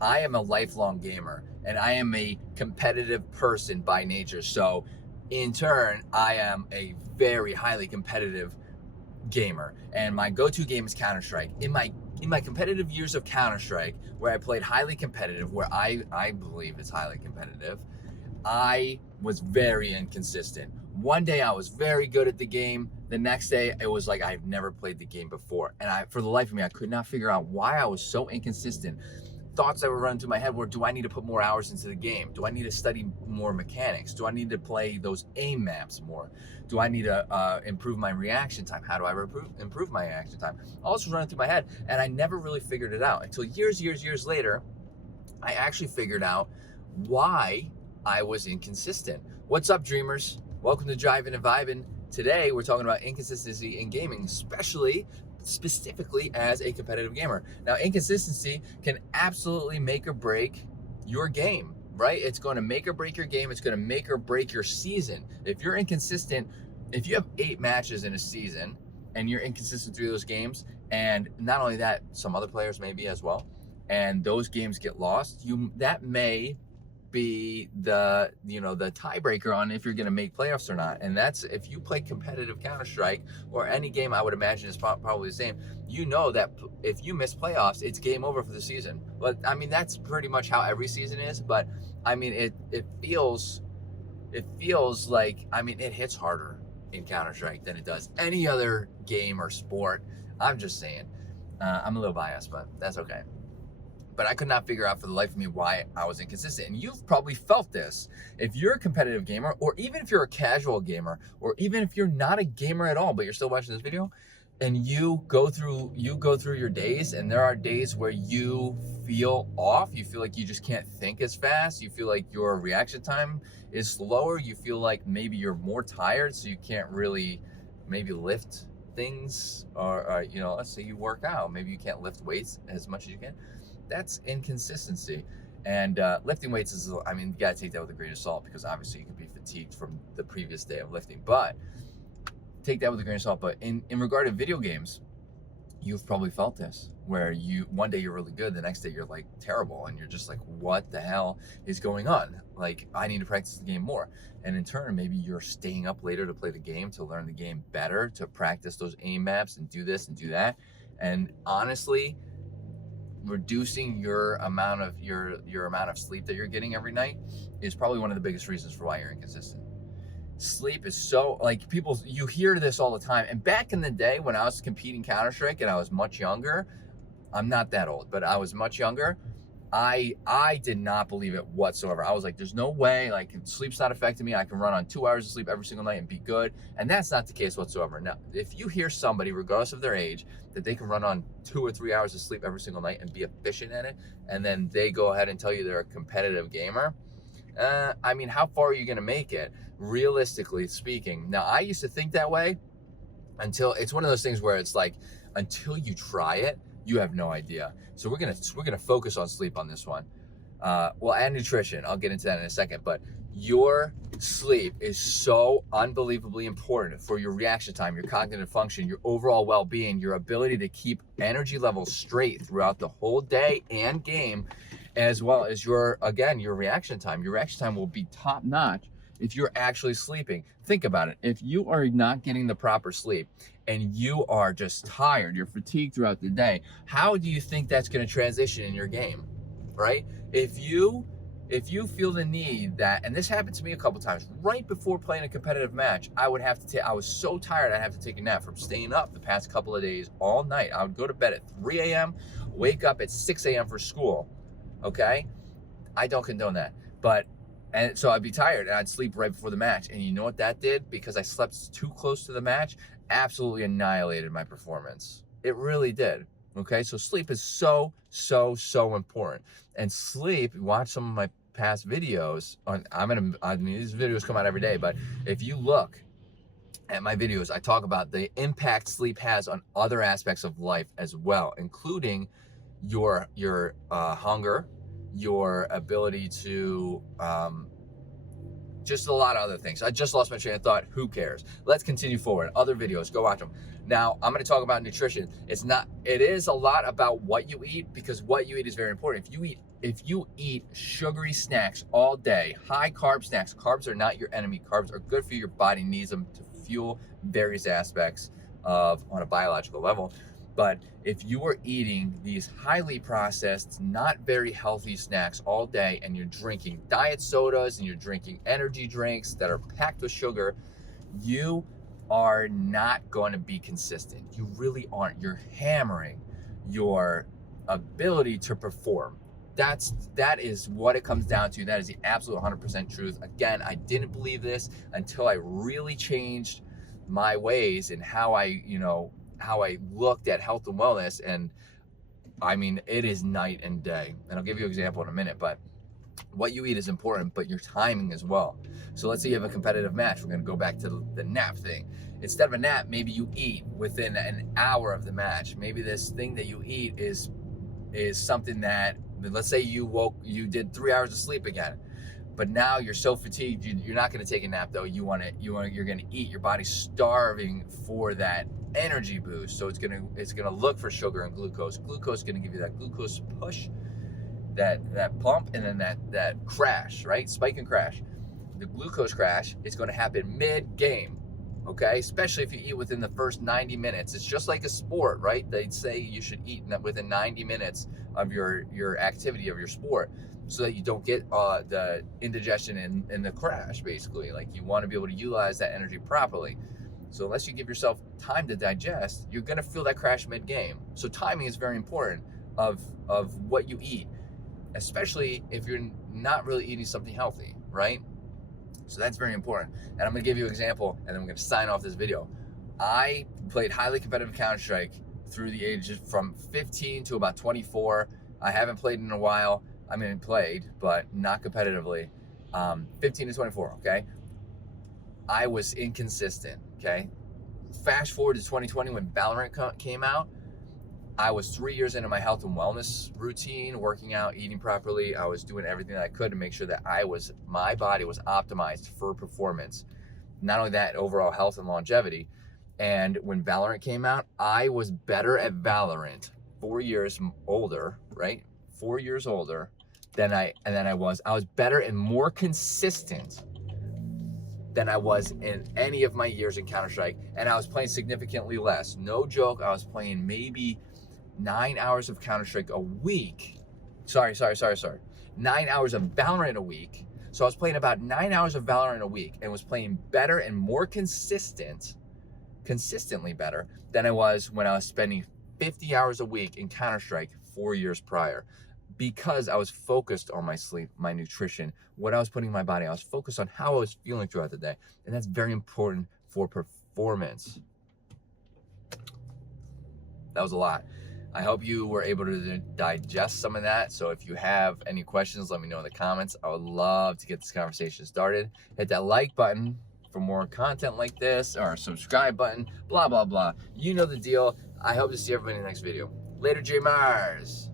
I am a lifelong gamer and I am a competitive person by nature. So in turn, I am a very highly competitive gamer, and my go-to game is Counter-Strike. In my competitive years of Counter-Strike, where I played highly competitive, where I believe it's highly competitive, I was very inconsistent. One day I was very good at the game. The next day it was like I've never played the game before. And for the life of me, I could not figure out why I was so inconsistent. Thoughts that were running through my head were, do I need to put more hours into the game? Do I need to study more mechanics? Do I need to play those aim maps more? Do I need to improve my reaction time? How do I improve my reaction time? All this was running through my head, and I never really figured it out until years later. I actually figured out why I was inconsistent. What's up, dreamers? Welcome to Driving and Vibing. Today, we're talking about inconsistency in gaming, specifically as a competitive gamer. Now, inconsistency can absolutely make or break your game, right? It's going to make or break your game. It's going to make or break your season. If you're inconsistent, if you have 8 matches in a season and you're inconsistent through those games, and not only that, some other players maybe as well, and those games get lost, that may be the tiebreaker on if you're going to make playoffs or not. And that's if you play competitive Counter-Strike, or any game I would imagine is probably the same. You know that if you miss playoffs, it's game over for the season. But I mean, that's pretty much how every season is. But I mean, it feels like, I mean, it hits harder in Counter-Strike than it does any other game or sport. I'm just saying. I'm a little biased, but that's okay. But I could not figure out for the life of me why I was inconsistent. And you've probably felt this. If you're a competitive gamer, or even if you're a casual gamer, or even if you're not a gamer at all, but you're still watching this video, and you go through your days, and there are days where you feel off, you feel like you just can't think as fast, you feel like your reaction time is slower, you feel like maybe you're more tired, so you can't really maybe lift things, or let's say you work out, maybe you can't lift weights as much as you can. That's inconsistency. And lifting weights is, I mean, you gotta take that with a grain of salt, because obviously you could be fatigued from the previous day of lifting, but take that with a grain of salt. But in regard to video games, you've probably felt this, where one day you're really good, the next day you're like terrible, and you're just like, what the hell is going on? Like, I need to practice the game more. And in turn, maybe you're staying up later to play the game, to learn the game better, to practice those aim maps and do this and do that. And honestly, reducing your amount of sleep that you're getting every night is probably one of the biggest reasons for why you're inconsistent. Sleep is so, like, you hear this all the time. And back in the day when I was competing Counter-Strike and I was much younger, I'm not that old, but I was much younger, I did not believe it whatsoever. I was like, there's no way, like, sleep's not affecting me. I can run on 2 hours of sleep every single night and be good. And that's not the case whatsoever. Now, if you hear somebody, regardless of their age, that they can run on 2 or 3 hours of sleep every single night and be efficient at it, and then they go ahead and tell you they're a competitive gamer, I mean, how far are you going to make it, realistically speaking? Now, I used to think that way until it's one of those things where it's like, until you try it, you have no idea. So we're gonna focus on sleep on this one. Well, and nutrition. I'll get into that in a second. But your sleep is so unbelievably important for your reaction time, your cognitive function, your overall well-being, your ability to keep energy levels straight throughout the whole day and game, as well as your reaction time. Your reaction time will be top-notch if you're actually sleeping. Think about it. If you are not getting the proper sleep and you are just tired, you're fatigued throughout the day, how do you think that's going to transition in your game, right? If you feel the need that, and this happened to me a couple times, right before playing a competitive match, I was so tired I'd have to take a nap from staying up the past couple of days all night. I would go to bed at 3 a.m., wake up at 6 a.m. for school, okay? I don't condone that, and so I'd be tired and I'd sleep right before the match. And you know what that did? Because I slept too close to the match, absolutely annihilated my performance. It really did. Okay, so sleep is so important. And sleep, watch some of my past videos on, these videos come out every day, but if you look at my videos, I talk about the impact sleep has on other aspects of life as well, including your hunger, your ability to just a lot of other things. I just lost my train of thought. Who cares? Let's continue forward. Other videos, go watch them. Now, I'm going to talk about nutrition. It is a lot about what you eat, because what you eat is very important. If you eat sugary snacks all day, high carb snacks, carbs are not your enemy. Carbs are good for you. Your body needs them to fuel various aspects on a biological level. But if you are eating these highly processed, not very healthy snacks all day, and you're drinking diet sodas and you're drinking energy drinks that are packed with sugar, you are not going to be consistent. You really aren't. You're hammering your ability to perform. That is what it comes down to. That is the absolute 100% truth. Again, I didn't believe this until I really changed my ways and how I looked at health and wellness. And I mean, it is night and day. And I'll give you an example in a minute, but what you eat is important, but your timing as well. So let's say you have a competitive match. We're going to go back to the nap thing. Instead of a nap, maybe you eat within an hour of the match. Maybe this thing that you eat is something that, let's say you did 3 hours of sleep again, but now you're so fatigued, you're not going to take a nap though. You're going to eat. Your body's starving for that energy boost. So it's going to look for sugar and glucose. Glucose is going to give you that glucose push, that pump, and then that crash, right? Spike and crash. The glucose crash is going to happen mid-game, okay? Especially if you eat within the first 90 minutes. It's just like a sport, right? They'd say you should eat within 90 minutes of your activity, of your sport, so that you don't get the indigestion and the crash, basically. Like, you want to be able to utilize that energy properly. So unless you give yourself time to digest, you're going to feel that crash mid-game. So timing is very important of what you eat, especially if you're not really eating something healthy, right? So that's very important. And I'm going to give you an example, and then I'm going to sign off this video. I played highly competitive Counter-Strike through the ages from 15 to about 24. I haven't played in a while. I mean, played, but not competitively. 15 to 24, okay? I was inconsistent, okay? Fast forward to 2020 when Valorant came out. I was 3 years into my health and wellness routine, working out, eating properly. I was doing everything that I could to make sure that my body was optimized for performance. Not only that, overall health and longevity. And when Valorant came out, I was better at Valorant, 4 years older, right? 4 years older than I was. I was better and more consistent than I was in any of my years in Counter-Strike. And I was playing significantly less. No joke, I was playing maybe 9 hours of Counter-Strike a week. Sorry. 9 hours of Valorant a week. So I was playing about 9 hours of Valorant a week and was playing better and more consistently better than I was when I was spending 50 hours a week in Counter-Strike 4 years prior. Because I was focused on my sleep, my nutrition, what I was putting in my body. I was focused on how I was feeling throughout the day. And that's very important for performance. That was a lot. I hope you were able to digest some of that. So if you have any questions, let me know in the comments. I would love to get this conversation started. Hit that like button for more content like this, or subscribe button, blah, blah, blah. You know the deal. I hope to see everybody in the next video. Later, J Mars.